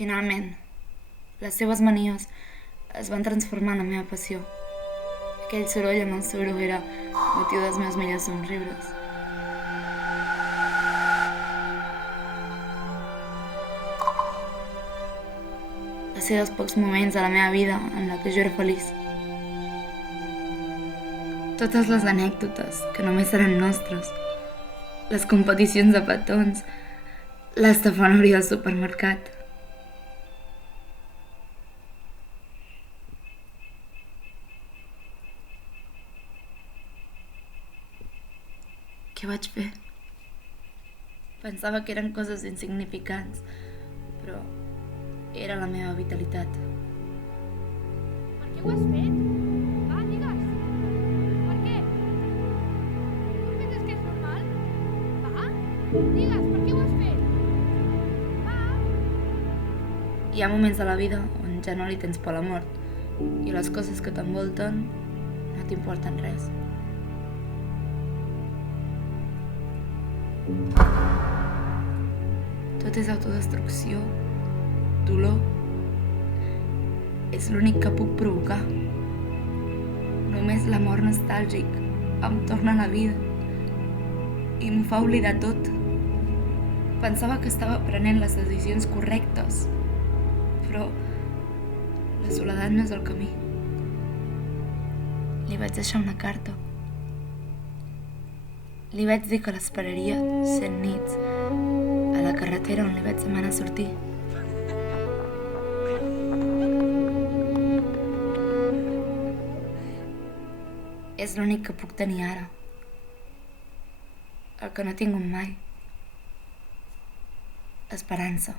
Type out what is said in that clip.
Finalment, les seves manies es van transformar en la meva passió. Aquell soroll en el suro era motiu dels meus millors somriures. Va ser dels pocs moments de la meva vida en la que jo era feliç. Totes les anècdotes que només seran nostres, les competicions de petons, l'estafanòria al supermercat. Què vaig fer? Pensava que eren coses insignificants, però era la meva vitalitat. Per què ho has fet? Va, digues. Per què? Tu penses que és normal? Va, digues, per què ho has fet? Va. Hi ha moments de la vida on ja no li tens por a la mort i les coses que t'envolten no t'importen res. Tot és autodestrucció, dolor. És l'únic que puc provocar. Només l'amor nostàlgic em torna a la vida i m'ho fa oblidar tot. Pensava que estava prenent les decisions correctes, però la soledat no és el camí. Li vaig deixar una carta. Li vaig dir que l'esperaria 100 nits a la carretera on li vaig demanar sortir. És l'únic que puc tenir ara. El que no he tingut mai. Esperança.